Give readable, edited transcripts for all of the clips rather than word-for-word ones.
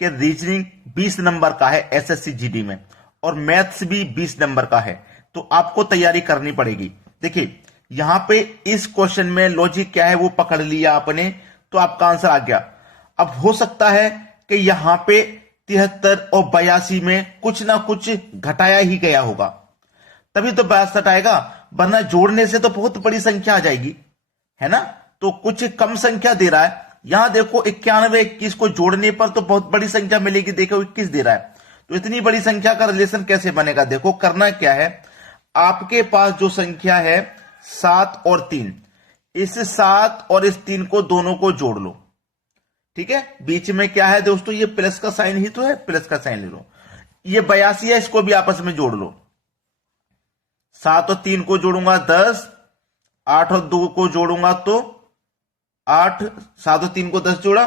कि reasoning 20 number का है एसएससी जीडी में और मैथ्स भी 20 नंबर का है, तो आपको तैयारी करनी पड़ेगी। देखिए यहां पे इस क्वेश्चन में लॉजिक क्या है वो पकड़ लिया आपने, तो आपका आंसर आ गया। अब हो सकता है कि यहां पे 73 और 82 में कुछ ना कुछ घटाया ही गया होगा, तभी तो 62 आएगा, वरना जोड़ने से तो बहुत बड़ी संख्या आ जाएगी, है ना। तो कुछ कम संख्या दे रहा है। यहां देखो 91 21 को जोड़ने पर तो बहुत बड़ी संख्या मिलेगी, देखो 21 दे रहा है, तो इतनी बड़ी संख्या का रिलेशन कैसे बनेगा। देखो करना क्या है, आपके पास जो संख्या है 7 और 3, इस 7 और इस 3 को दोनों को जोड़ लो, ठीक है। बीच में क्या है दोस्तों, ये प्लस का साइन ही तो है, प्लस का साइन ले लो। ये 82 है, इसको भी आपस में जोड़ लो। 7 और 3 को जोड़ूंगा 10, 8 और 2 को जोड़ूंगा तो 8, 7 और 3 को 10 जोड़ा,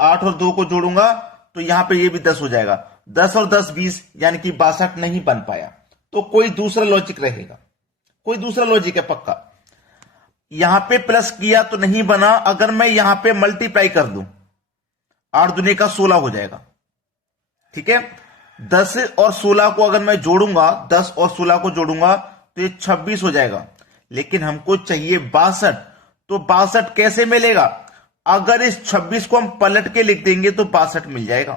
8 और 2 को जोड़ूंगा तो यहां पे ये भी 10 हो जाएगा। 10 और 10 20, यानी कि 62 नहीं बन पाया, तो कोई दूसरा लॉजिक रहेगा, कोई दूसरा लॉजिक है पक्का। यहां पे प्लस किया तो नहीं बना, अगर मैं यहां पे मल्टीप्लाई कर दूं 8 दूनी का 16 हो जाएगा, ठीक है। 10 और 16 को अगर मैं जोड़ूंगा, 10 और 16 को जोड़ूंगा तो ये 26 हो जाएगा, लेकिन हमको चाहिए 62, तो 62 कैसे मिलेगा, अगर इस 26 को हम पलट के लिख देंगे तो 62 मिल जाएगा।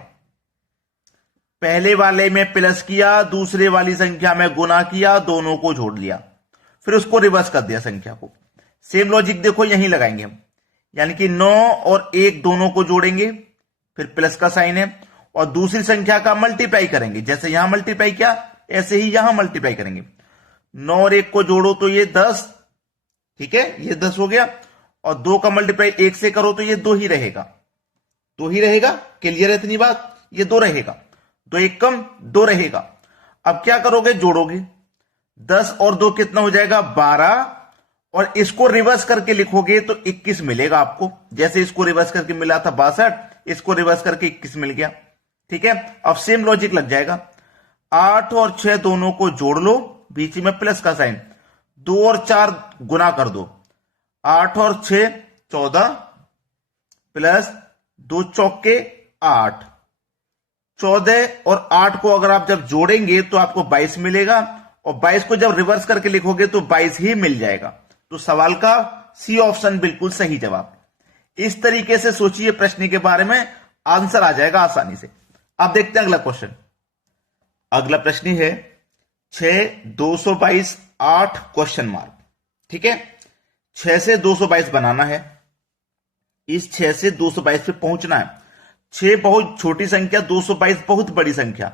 पहले वाले में प्लस किया, दूसरे वाली संख्या में गुना किया, दोनों को जोड़ लिया, फिर उसको रिवर्स कर दिया संख्या को। सेम लॉजिक देखो यहीं लगाएंगे हम, यानी कि 9 और 1 दोनों को जोड़ेंगे, फिर प्लस का साइन है, और दूसरी संख्या का मल्टीप्लाई करेंगे, जैसे यहां मल्टीप्लाई किया ऐसे ही यहां मल्टीप्लाई करेंगे। 9 और 1 को जोड़ो तो ये 10, ठीक है, ये 10 हो गया, और 2 का मल्टीप्लाई 1 से करो तो ये 2 ही रहेगा, 2 ही रहेगा। क्लियर है इतनी बात, ये 2 रहेगा, 2 1 कम 2 रहेगा। अब क्या करोगे, जोड़ोगे, 10 और 2 कितना हो जाएगा 12, और इसको रिवर्स करके लिखोगे तो 21 मिलेगा आपको, जैसे इसको रिवर्स करके मिला था 62, इसको रिवर्स करके 21 मिल गया, ठीक है। अब सेम लॉजिक लग जाएगा। 8 और 6 दोनों को जोड़ लो, बीच में प्लस का साइन, 2 और 4 गुना कर दो, 8 और 6 14 प्लस 2 चौके 8, 14 और 8 को अगर आप जब जोड़ेंगे तो आपको 22 मिलेगा, और 22 को जब रिवर्स करके लिखोगे तो 22 ही मिल जाएगा। तो सवाल का सी ऑप्शन बिल्कुल सही जवाब। इस तरीके से सोचिए प्रश्न के बारे में, आंसर आ जाएगा आसानी से। अब देखते हैं अगला क्वेश्चन। अगला प्रश्न है 6 222 8 क्वेश्चन मार्क, ठीक है। 6 से 222 बनाना है, इस 6 से 222 पे पहुंचना है। 6 बहुत छोटी संख्या, 222 बहुत बड़ी संख्या,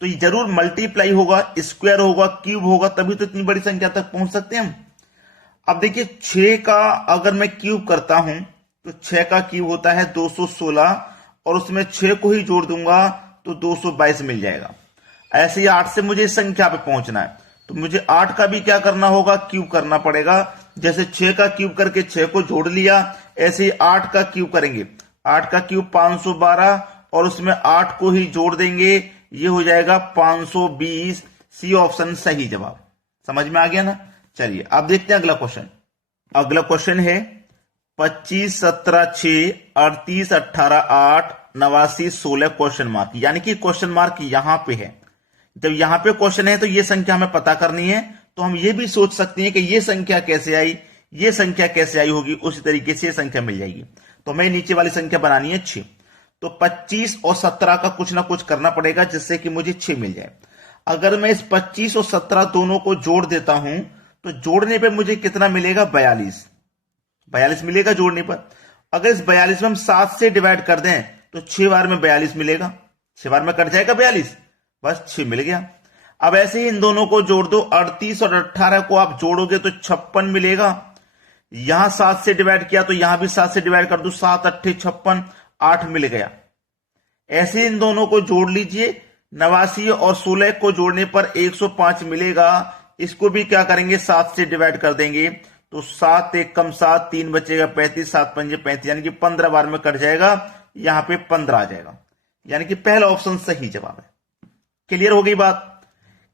तो ये जरूर मल्टीप्लाई होगा, स्क्वायर होगा, क्यूब होगा, तभी तो इतनी बड़ी संख्या तक पहुंच सकते हैं हम। अब देखिए 6 का अगर मैं क्यूब करता हूं तो 6 का क्यूब होता है 216, और उसमें 6 को ही जोड़ दूंगा तो 222 मिल जाएगा। ऐसे ही 8 से मुझे इस संख्या पे पहुंचना है, तो मुझे 8 का भी क्या करना होगा, क्यूब करना पड़ेगा। जैसे 6 का क्यूब करके 6 को जोड़ लिया, ऐसे ही 8 का क्यूब करेंगे, 8 का क्यूब 512, और उसमें 8 को ही जोड़ देंगे, ये हो जाएगा 520। सी ऑप्शन सही जवाब। समझ में आ गया ना। चलिए अब देखते हैं अगला क्वेश्चन। अगला क्वेश्चन है 25 17 6 38 18 8 89 16 क्वेश्चन मार्क, यानी कि क्वेश्चन मार्क यहां पे है। जब यहां पे क्वेश्चन है तो ये संख्या हमें पता करनी है, तो हम ये भी सोच सकते हैं कि ये संख्या कैसे आई, ये संख्या कैसे आई होगी, उसी तरीके से ये संख्या मिल जाएगी। तो हमें नीचे वाली संख्या बनानी है 6, तो 25 और 17 का कुछ ना कुछ करना पड़ेगा जिससे कि मुझे 6 मिल जाए। अगर मैं इस 25 और 17 दोनों को जोड़ देता हूं तो जोड़ने पे मुझे कितना मिलेगा, 42 मिलेगा जोड़ने पर। अगर इस 42 में हम 7 से डिवाइड कर दें तो 6 बार में 42 मिलेगा, 6 बार में कट जाएगा 42, बस 6 मिल गया। अब ऐसे ही इन दोनों को जोड़ दो, 38 और 18 को आप जोड़ोगे तो 56 मिलेगा। यहां 7 से डिवाइड किया तो यहां भी 7 से डिवाइड कर दो, 7 8 56, 8 मिल गया। ऐसे इन दोनों को जोड़ लीजिए, 89 और 16 को जोड़ने पर 105 मिलेगा। इसको भी क्या करेंगे, 7 से डिवाइड कर देंगे तो 7 1 कम 7, 3 बचेगा 35, 7 5 35, यानी कि 15 बार में कट जाएगा, यहां पे 15 आ जाएगा, यानी कि पहला ऑप्शन सही जवाब है। क्लियर हो गई बात।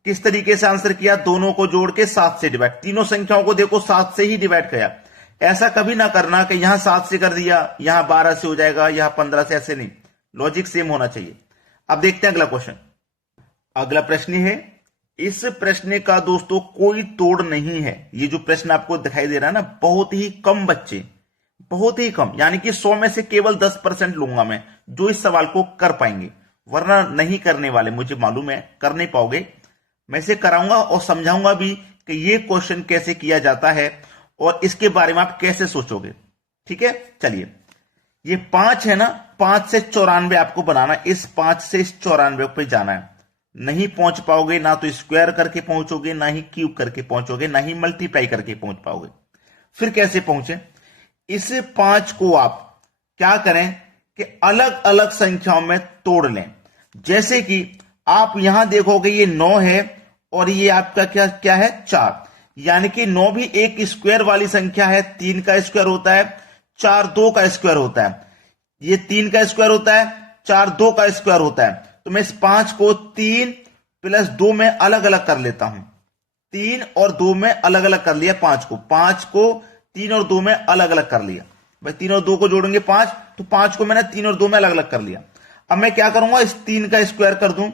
किस तरीके से आंसर किया, दोनों को जोड़ के 7 से डिवाइड, तीनों संख्याओं को देखो 7 से ही डिवाइड किया। ऐसा कभी ना करना कि यहां 7 से कर दिया, यहां 12 से हो जाएगा, यहां 15 से, ऐसे नहीं, लॉजिक सेम होना चाहिए। अब देखते हैं अगला क्वेश्चन। अगला प्रश्न है, इस प्रश्न का दोस्तों कोई तोड़ नहीं है। ये जो प्रश्न आपको दिखाई दे रहा है ना, बहुत ही कम बच्चे, बहुत ही कम, यानी कि 100 में से केवल 10% लूंगा मैं जो इस सवाल को कर पाएंगे, वरना नहीं करने वाले, मुझे मालूम है कर नहीं पाओगे। मैं इसे कराऊंगा और समझाऊंगा भी कि ये क्वेश्चन कैसे किया जाता है और इसके बारे में आप कैसे सोचोगे। ठीक है, चलिए, ये 5 है ना, 5 से 94 आपको बनाना, इस 5 से इस 94 पे जाना है। नहीं पहुंच पाओगे, ना तो स्क्वायर करके पहुंचोगे, ना ही क्यूब करके पहुंचोगे, ना ही मल्टीप्लाई करके पहुंच पाओगे। फिर कैसे पहुंचे? इस 5 को आप क्या करें कि अलग अलग संख्याओं में तोड़ लें। जैसे कि आप यहां देखोगे ये 9 है और ये आपका क्या क्या है, 4, यानी कि 9 भी एक स्क्वायर वाली संख्या है। 3 का स्क्वायर होता है, 4 2 का स्क्वायर होता है। ये 3 का स्क्वायर होता है, 4 2 का स्क्वायर होता है। तो मैं इस 5 को 3 + 2 में अलग अलग कर लेता हूं। 3 और 2 में अलग अलग कर लिया 5 को 3 और 2 में अलग अलग कर लिया। भाई 3 और 2 को जोड़ेंगे 5, तो 5 को मैंने 3 और 2 में अलग अलग कर लिया। अब मैं क्या करूंगा, इस 3 का स्क्वायर कर दूं,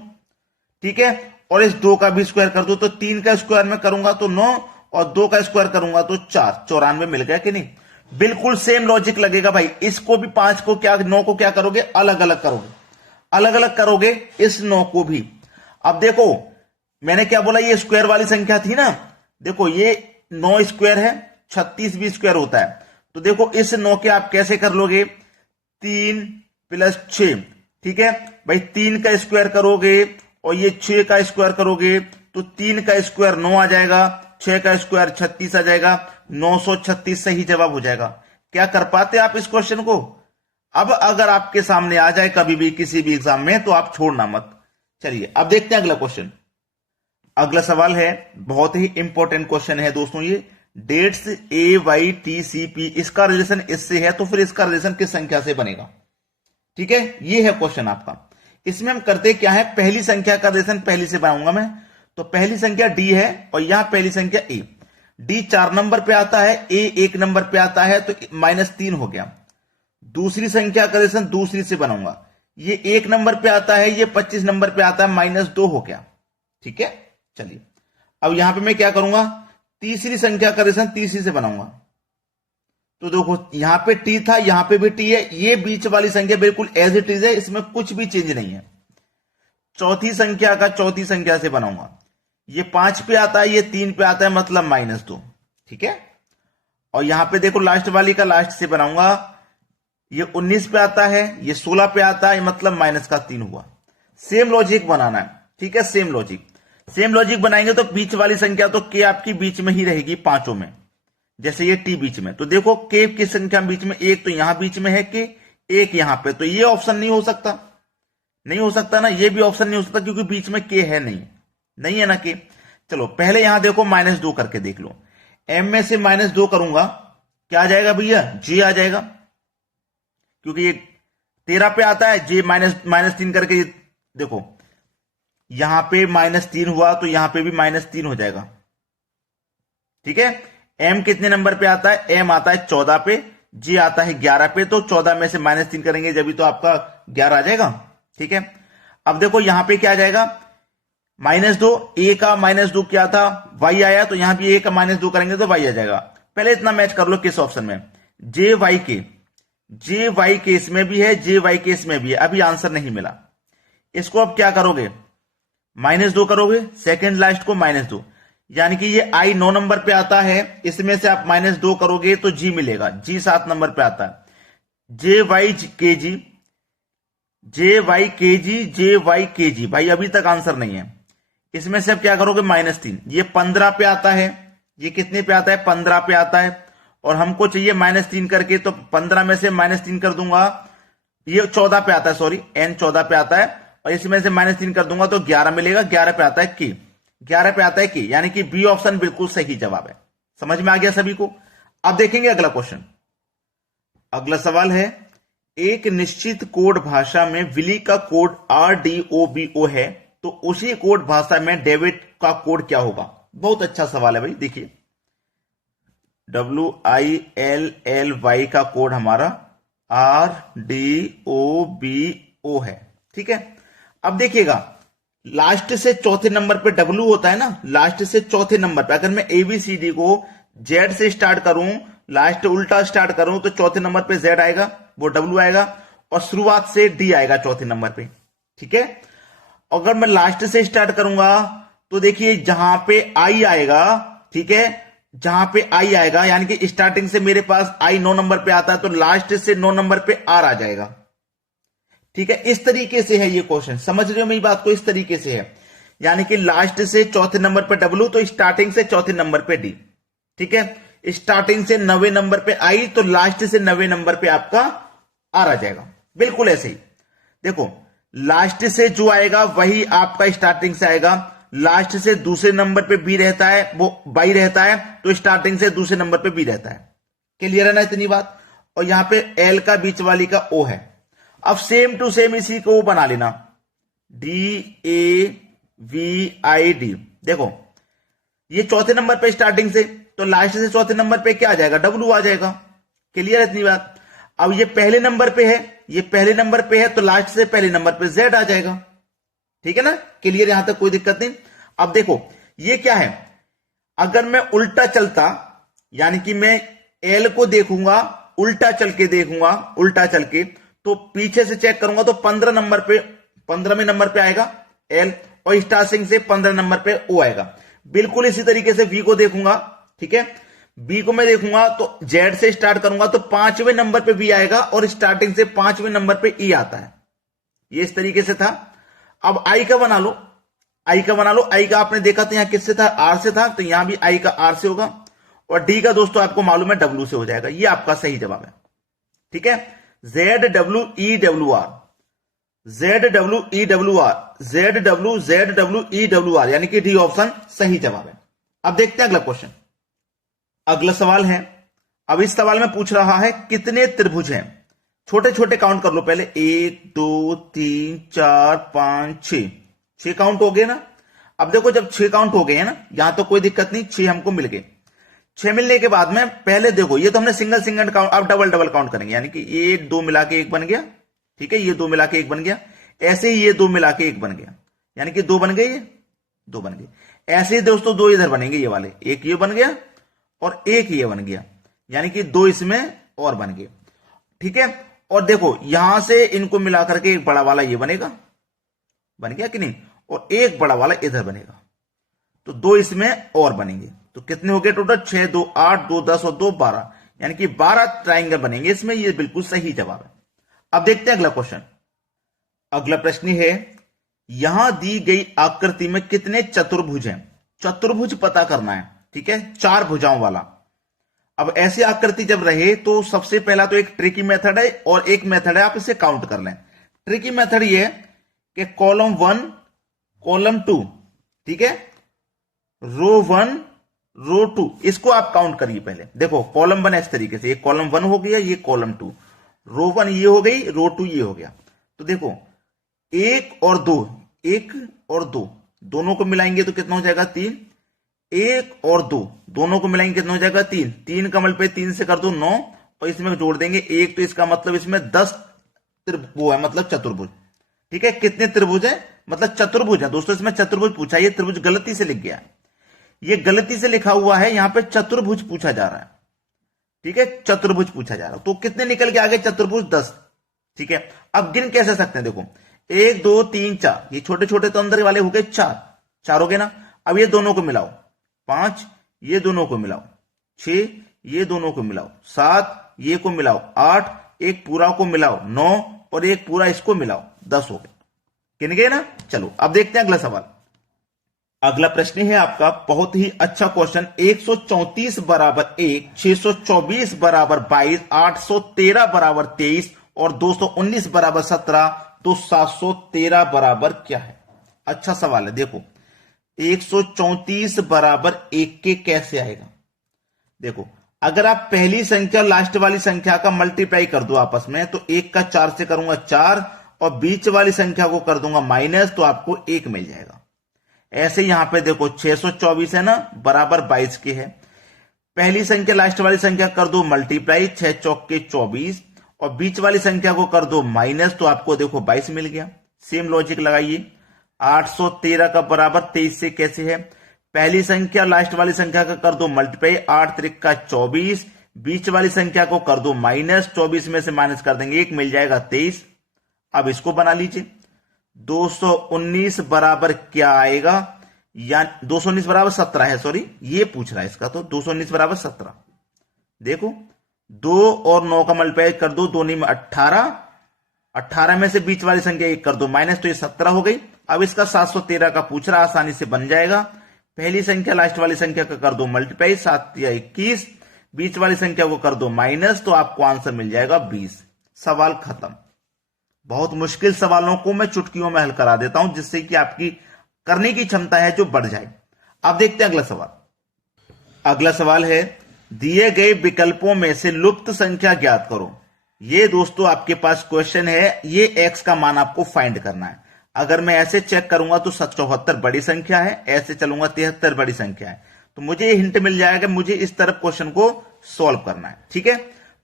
ठीक है, और इस 2 का भी स्क्वायर कर दूं। तो 3 का स्क्वायर में करूंगा तो 9 और 2 का स्क्वायर करूंगा तो 4, 94 मिल गया कि नहीं? बिल्कुल सेम लॉजिक लगेगा भाई। इसको भी 5 को क्या, 9 को क्या करोगे, अलग अलग करोगे, अलग अलग करोगे इस 9 को भी। अब देखो मैंने क्या बोला, ये स्क्वायर वाली संख्या थी ना, देखो ये 9 स्क्वायर है, 36 भी स्क्वायर होता है। तो देखो इस 9 के आप कैसे कर लोगे, 3 + 6, ठीक है भाई, 3 का स्क्वायर करोगे और ये 6 का स्क्वायर करोगे तो 3 का स्क्वायर 9 आ जाएगा, 6 का स्क्वायर 36 आ जाएगा, 936 सही जवाब हो जाएगा। क्या कर पाते आप इस क्वेश्चन को? अब अगर आपके सामने आ जाए कभी भी किसी भी एग्जाम में तो आप छोड़ना मत। चलिए अब देखते हैं अगला क्वेश्चन। अगला सवाल है, बहुत ही इंपॉर्टेंट क्वेश्चन है दोस्तों ये। डेट्स AYTCP, इसका रिलेशन इससे है, तो फिर इसका रिलेशन किस संख्या से बनेगा? ठीक है, ये है क्वेश्चन आपका। इसमें हम करते क्या है, पहली संख्या का रिलेशन पहली से बनाऊंगा मैं। तो पहली संख्या D है और यहां पहली संख्या A। D 4 नंबर पे आता है, A 1 नंबर पे आता है, तो -3 हो गया। दूसरी संख्या का रिलेशन दूसरी से बनाऊंगा, ये 1 नंबर पे आता है, ये 25 नंबर पे आता है, -2 हो गया। ठीक है, चलिए अब यहां पे मैं क्या करूंगा, तीसरी संख्या का रिलेशन तीसरी से बनाऊंगा। तो देखो यहां पे T था, यहां पे भी T है, ये बीच वाली संख्या बिल्कुल एज इट इज है, इसमें कुछ भी चेंज नहीं है। चौथी संख्या का चौथी संख्या से बनाऊंगा, ये 5 पे आता है, ये 3 पे आता है, मतलब -2। ठीक है, और यहां पे देखो लास्ट वाली का लास्ट से बनाऊंगा, ये 19 पे आता है, ये 16 पे आता है, मतलब -3 हुआ। सेम लॉजिक बनाना है, ठीक है, सेम लॉजिक बनाएंगे तो बीच वाली संख्या तो K आपकी बीच में ही रहेगी पांचों में, जैसे ये T बीच में। तो देखो K की संख्या बीच में, एक तो यहां बीच में है K, एक यहां पे, तो ये ऑप्शन नहीं हो सकता, नहीं हो सकता ना, ये भी ऑप्शन नहीं हो सकता क्योंकि बीच में K है नहीं है ना K। चलो पहले यहां देखो -2 करके देख लो, M में से -2 करूंगा, क्या आ जाएगा भैया, J आ जाएगा, क्योंकि ये 13 पे आता है, J -3 करके देखो यहां पे -3 हुआ तो यहां पे भी -3 हो जाएगा। ठीक है, M कितने नंबर पे आता है, M आता है 14 पे, J आता है 11 पे, तो 14 में से -3 करेंगे जब भी तो आपका 11 आ जाएगा। ठीक है, अब देखो यहां पे क्या आ जाएगा, -2, A का -2 क्या था, Y आया, तो यहां भी A का -2 करेंगे तो Y आ जाएगा। पहले इतना मैच कर लो किस ऑप्शन में, JY के इसमें भी है, JY के इसमें भी है, अभी आंसर नहीं मिला। इसको अब क्या करोगे, -2 करोगे, सेकंड लास्ट को -2, यानी कि ये I 9 नंबर पे आता है, इसमें से आप -2 करोगे तो G मिलेगा, G 7 नंबर पे आता है, JY KG, भाई अभी तक आंसर नहीं है। इसमें से अब क्या करोगे, -3, ये 15 पे आता है, ये कितने पे आता है, 15 पे आता है, और हमको चाहिए -3 करके, तो 15 में से -3 कर दूंगा, ये 14 पे आता है, सॉरी N 14 पे आता है, और इसमें से -3 कर दूंगा तो 11 मिलेगा, 11 पे आता है K, 11 पे आता है K, यानी कि बी ऑप्शन बिल्कुल सही जवाब है। समझ में आ गया सभी को? अब देखेंगे अगला क्वेश्चन। अगला सवाल है, एक निश्चित कोड भाषा में विली का कोड RDOBO है, तो उसी कोड भाषा में डेविड का कोड क्या होगा? बहुत अच्छा सवाल है भाई। देखिए WILLY का कोड हमारा RDOBO है। ठीक है, अब देखिएगा, लास्ट से चौथे नंबर पे डब्ल्यू होता है ना, लास्ट से चौथे नंबर पे अगर मैं एबीसीडी को जेड से स्टार्ट करूं, लास्ट उल्टा स्टार्ट करूं, तो चौथे नंबर पे जेड आएगा, वो डब्ल्यू आएगा, और शुरुआत से डी आएगा चौथे नंबर पे। ठीक है, अगर मैं लास्ट से स्टार्ट करूंगा तो देखिए जहां पे आई आएगा, ठीक है, जहां पे आई आएगा यानी कि स्टार्टिंग से मेरे पास आई 9 नंबर पे आता है, तो लास्ट से 9 नंबर पे आर आ जाएगा। ठीक है, इस तरीके से है ये क्वेश्चन, समझ रहे हो मेरी बात को, इस तरीके से है, यानी कि लास्ट से चौथे नंबर पे डब्ल्यू तो स्टार्टिंग से चौथे नंबर पे डी। ठीक है, स्टार्टिंग से 9वें नंबर पे आई तो लास्ट से 9वें नंबर पे आपका आर आ जाएगा, बिल्कुल ऐसे ही। देखो, लास्ट से जो आएगा वही आपका स्टार्टिंग से आएगा, लास्ट से दूसरे नंबर पे बी रहता है, वो बाई रहता है, तो स्टार्टिंग से दूसरे नंबर पे बी रहता है। क्लियर है ना इतनी बात? और यहां पे एल का बीच वाली का ओ है। अब सेम टू सेम इसी को बना लेना, DAVID। देखो, ये चौथे नंबर पे स्टार्टिंग से, तो लास्ट से चौथे नंबर पे क्या आ जाएगा, डब्ल्यू आ जाएगा। क्लियर है इतनी बात? अब ये पहले नंबर पे है, ये पहले नंबर पे है, तो लास्ट से पहले नंबर पे जेड आ जाएगा। ठीक है ना, क्लियर, यहां तक कोई दिक्कत नहीं। अब देखो ये क्या है, अगर मैं उल्टा चलता, यानी कि मैं एल को देखूंगा, उल्टा चल के देखूंगा, उल्टा चल के, तो पीछे से चेक करूंगा तो 15 नंबर पे, 15वें नंबर पे आएगा एल, और स्टार्टिंग से 15 नंबर पे ओ आएगा। बिल्कुल इसी तरीके से वी को देखूंगा, ठीक है, बी को मैं देखूंगा तो जेड से स्टार्ट करूंगा तो 5वें नंबर पे बी आएगा, और स्टार्टिंग से 5वें नंबर पे ई आता है। ये इस तरीके से था। अब आई का बना लो, आई का बना लो। आई का आपने देखा था यहां किससे था, आर से था, तो यहां भी आई का आर से होगा, और डी का दोस्तों आपको मालूम है डब्ल्यू से हो जाएगा। ये आपका सही जवाब है। ठीक है, ZWEWR, ZWEWR, ZWZWEWR, यानी कि डी ऑप्शन सही जवाब है। अब देखते हैं अगला क्वेश्चन। अगला सवाल है, अब इस सवाल में पूछ रहा है कितने त्रिभुज हैं। छोटे छोटे काउंट कर लो पहले, 1 2 3 4 5 6, 6 काउंट हो गए ना। अब देखो जब 6 काउंट हो गए हैं ना, यहां तो कोई दिक्कत नहीं, 6 हमको मिल गए। 6 मिलने के बाद में पहले देखो, ये तो हमने सिंगल सिंगल काउंट, अब डबल डबल काउंट करेंगे, यानी कि ये 2 मिला के 1 बन गया। ठीक है, ये 2 मिला के 1 बन गया, ऐसे ही ये 2 मिला के 1 बन गया, यानी कि 2 बन गए, ये 2 बन गए। ऐसे ही दोस्तों 2 इधर बनेंगे, ये वाले, एक ये बन गया और एक ये बन गया, यानी कि 2 इसमें और बन गए। ठीक है, और देखो यहां से इनको मिलाकर के एक बड़ा वाला ये बनेगा, बन गया कि नहीं, और एक बड़ा वाला इधर बनेगा, तो 2 इसमें और बनेंगे। तो कितने हो गए टोटल, 6 2 8 2 10 और 2 12, यानी कि 12 ट्राइंगल बनेंगे इसमें। ये बिल्कुल सही जवाब है। अब देखते हैं अगला क्वेश्चन। अगला प्रश्न है, यहां दी गई आकृति में कितने चतुर्भुज हैं। चतुर्भुज पता करना है, ठीक है, 4 भुजाओं वाला। अब ऐसी आकृति जब रहे तो सबसे पहला तो एक ट्रिकी मेथड है और एक मेथड है आप इसे काउंट कर लें। ट्रिकी मेथड ये है कि कॉलम 1 कॉलम 2, ठीक है, रो 1 रो 2, इसको आप काउंट करिए पहले। देखो कॉलम 1 इस तरीके से, ये कॉलम 1 हो गया, ये कॉलम 2, रो 1 ये हो गई, रो 2 ये हो गया। तो देखो 1 और 2, 1 और 2 दोनों को मिलाएंगे तो कितना हो जाएगा, 3। 1 और 2 दोनों को मिलाएंगे कितना हो जाएगा, 3। 3 कमल पे 3 से कर दो 9, और इसमें जोड़ देंगे 1, तो इसका मतलब इसमें 10 वो है, मतलब चतुर्भुज। ठीक है, कितने त्रिभुज है, मतलब चतुर्भुज है दोस्तों। इसमें चतुर्भुज पूछा, ये त्रिभुज गलती से लिख गया है, ये गलती से लिखा हुआ है, यहां पे चतुर्भुज पूछा जा रहा है। ठीक है, चतुर्भुज पूछा जा रहा है, तो कितने निकल के आगे, चतुर्भुज 10। ठीक है, अब गिन कैसे सकते हैं, देखो 1 2 3 4, ये छोटे छोटे तो अंदर वाले हो गए 4 हो गए ना। अब ये दोनों को मिलाओ, 5 ये दोनों को मिलाओ, 6 ये दोनों को मिलाओ, 7 ये को मिलाओ, 8 एक पूरा को मिलाओ, 9 और एक पूरा इसको मिलाओ, 10 हो गए। गिन गए ना। चलो अब देखते हैं अगला सवाल। अगला प्रश्न है आपका बहुत ही अच्छा क्वेश्चन। 134 बराबर 1, 624 बराबर 22, 813 बराबर 23 और 219 बराबर 17, तो 713 बराबर क्या है। अच्छा सवाल है। देखो 134 बराबर 1 के कैसे आएगा। देखो अगर आप पहली संख्या लास्ट वाली संख्या का मल्टीप्लाई कर दो आपस में, तो 1 का 4 से करूंगा 4, और बीच वाली संख्या को कर दूंगा माइनस, तो आपको 1 मिल जाएगा। ऐसे यहां पे देखो 624 है ना, बराबर 22 के है। पहली संख्या लास्ट वाली संख्या कर दो मल्टीप्लाई, 6 चौक के 24, और बीच वाली संख्या को कर दो माइनस, तो आपको देखो 22 मिल गया। सेम लॉजिक लगाइए। 813 का बराबर 23 से कैसे है? पहली संख्या लास्ट वाली संख्या का कर दो मल्टीप्लाई, 8 त्रिक का 24, बीच वाली संख्या को कर दो माइनस, 24 में से माइनस कर देंगे 1, मिल जाएगा 23। अब इसको बना लीजिए। 219 बराबर क्या आएगा? या 219 बराबर 17 है, सॉरी ये पूछ रहा है इसका, तो 219 बराबर 17। देखो 2 और 9 का मल्टीप्लाई कर दो, 2 में 18, 18 में से बीच वाली संख्या 1 कर दो माइनस, तो ये 17 हो गई। अब इसका 713 का पूछ रहा, आसानी से बन जाएगा। पहली संख्या लास्ट वाली संख्या का कर दो मल्टीप्लाई, 7 या 21, बीच वाली संख्या को कर दो माइनस, तो आपको आंसर मिल जाएगा 20। सवाल खत्म। बहुत मुश्किल सवालों को मैं चुटकियों में हल करा देता हूं, जिससे कि आपकी करने की क्षमता है जो बढ़ जाए। अब देखते हैं अगला सवाल। अगला सवाल है, दिए गए विकल्पों में से लुप्त संख्या ज्ञात करो। ये दोस्तों आपके पास क्वेश्चन है, ये x का मान आपको फाइंड करना है। अगर मैं ऐसे चेक करूंगा तो 74 बड़ी संख्या है, ऐसे चलूंगा 73 बड़ी संख्या है, तो मुझे हिंट मिल जाएगा मुझे इस तरफ क्वेश्चन को सॉल्व करना है। ठीक है,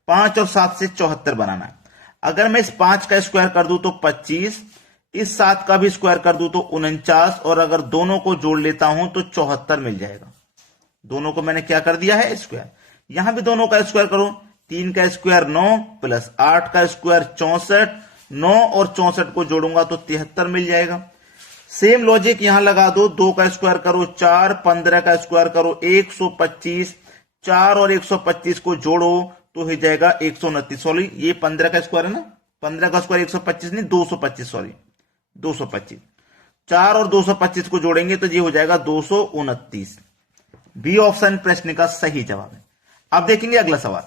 5 और 7 से 74 बनाना है। अगर मैं इस 5 का स्क्वायर कर दूं तो 25, इस 7 का भी स्क्वायर कर दूं तो 49, और अगर दोनों को जोड़ लेता हूं तो 74 मिल जाएगा। दोनों को मैंने क्या कर दिया है? स्क्वायर। यहां भी दोनों का स्क्वायर करो, 3 का स्क्वायर 9 प्लस 8 का स्क्वायर 64, 9 और 64 को जोड़ूंगा तो 73 मिल जाएगा। सेम लॉजिक यहां लगा दो, 2 का स्क्वायर करो 4, 15 का स्क्वायर करो 125, 4 और 125 को जोड़ो तो हो जाएगा 129। सॉरी ये 15 का स्क्वायर है ना, 15 का स्क्वायर 125 नहीं 225, सॉरी 225। 4 और 225 को जोड़ेंगे तो ये हो जाएगा 229। बी ऑप्शन प्रश्न का सही जवाब है। अब देखेंगे अगला सवाल।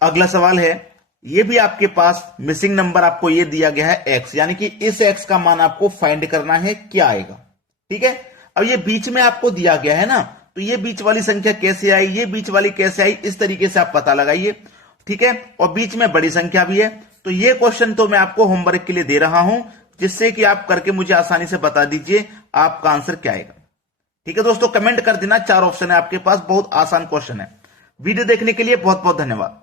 अगला सवाल है, ये भी आपके पास मिसिंग नंबर आपको ये दिया गया है x, यानी कि इस x का मान आपको फाइंड करना है, क्या आएगा। ठीक है, अब ये बीच में आपको दिया गया है ना, तो ये बीच वाली संख्या कैसे आई, ये बीच वाली कैसे आई, इस तरीके से आप पता लगाइए। ठीक है, और बीच में बड़ी संख्या भी है, तो ये क्वेश्चन तो मैं आपको होमवर्क के लिए दे रहा हूं, जिससे कि आप करके मुझे आसानी से बता दीजिए आपका आंसर क्या आएगा। ठीक है दोस्तों, कमेंट कर देना, 4 ऑप्शन है आपके पास, बहुत आसान क्वेश्चन है। वीडियो देखने के लिए बहुत बहुत धन्यवाद।